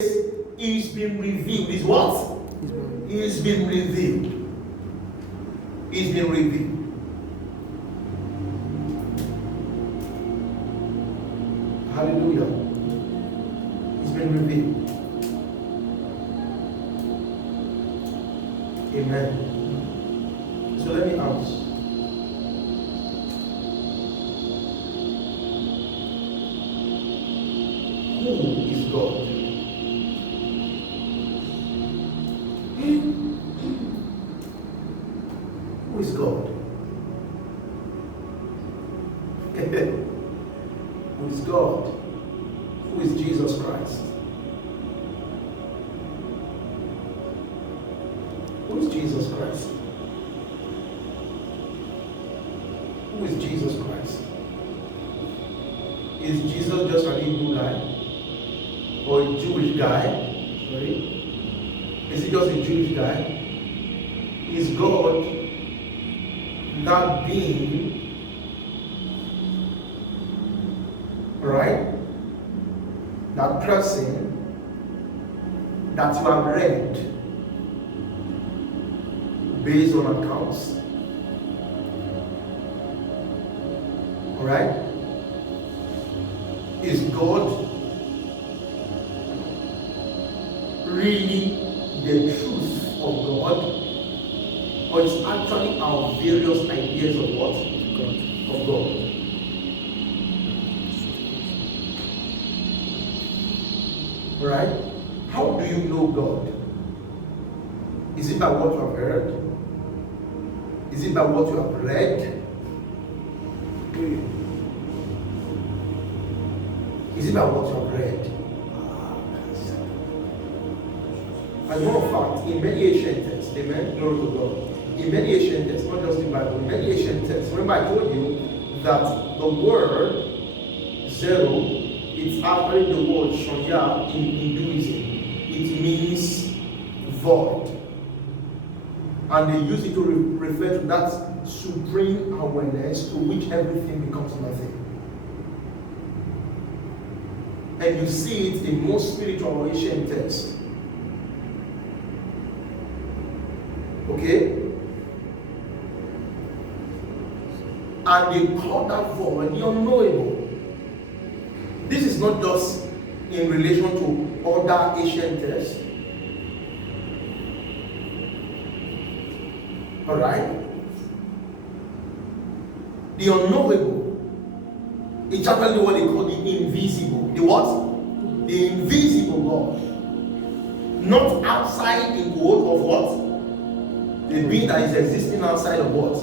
He's been revealed. Is what? He's been revealed. He's been revealed. Hallelujah. He's been revealed. Amen. So let me ask. Who is God? Who is God? Who is God? Who is Jesus Christ? Who is Jesus Christ? Who is Jesus Christ? Is Jesus just an Hebrew guy? Or a Jewish guy? Sorry? Is he just a Jewish guy? Is God that being, right? That person that you have read based on accounts? Alright? Is God really the truth of God, or it's actually our various ideas of what? God. Of God. Right? How do you know God? Is it by what you have heard? Is it by what you have read? Is it by what you have read? As a matter of fact, in many ancient texts, amen, glory to God, in many ancient texts, not just the Bible, in many ancient texts, remember I told you that the word zero, it's actually the word shunya in Hinduism. It means void. And they use it to refer to that supreme awareness to which everything becomes nothing. And you see it in most spiritual ancient texts. Okay? And they call that void the unknowable. This is not just in relation to other ancient texts. Alright? The unknowable. It's actually what they call the invisible. The what? The invisible God. Not outside in quote of what? The being that is existing outside of what?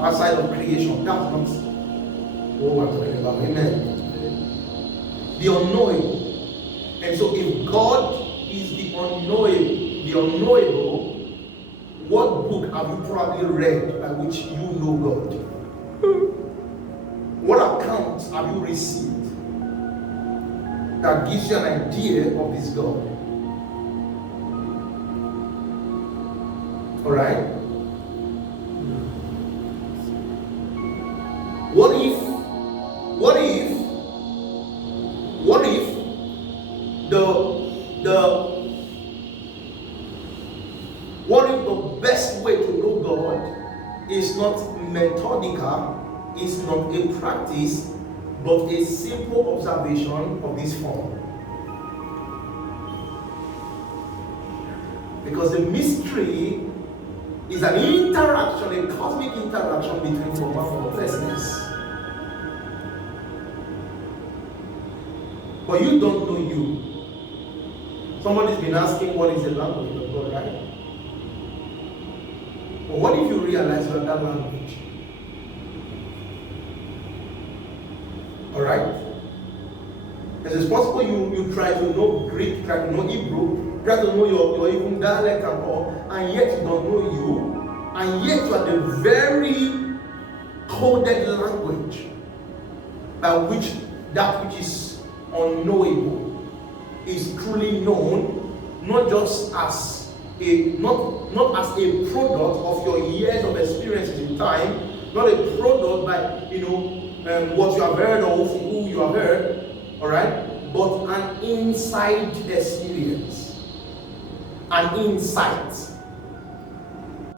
Outside of creation. That's not what we're talking about. Amen. The unknowable. And so if God is the unknowable, what book have you probably read by which you know God? What accounts have you received that gives you an idea of this God? Alright? What if the best way to know God is not methodical, is not a practice, but a simple observation of this form? Because the mystery is an interaction, a cosmic interaction between form and formlessness. But you don't know you. Somebody's been asking what is the language of God, right? But what if you realize you are that language? Alright? Because it's possible you try to know Greek, try to know Hebrew, try to know your even dialect and all, and yet you don't know you, and yet you are the very coded language by which that which is unknowable is truly known, not just as not as a product of your years of experiences in time, not a product by what you have heard or who you have heard, all right, but an inside experience, an insight.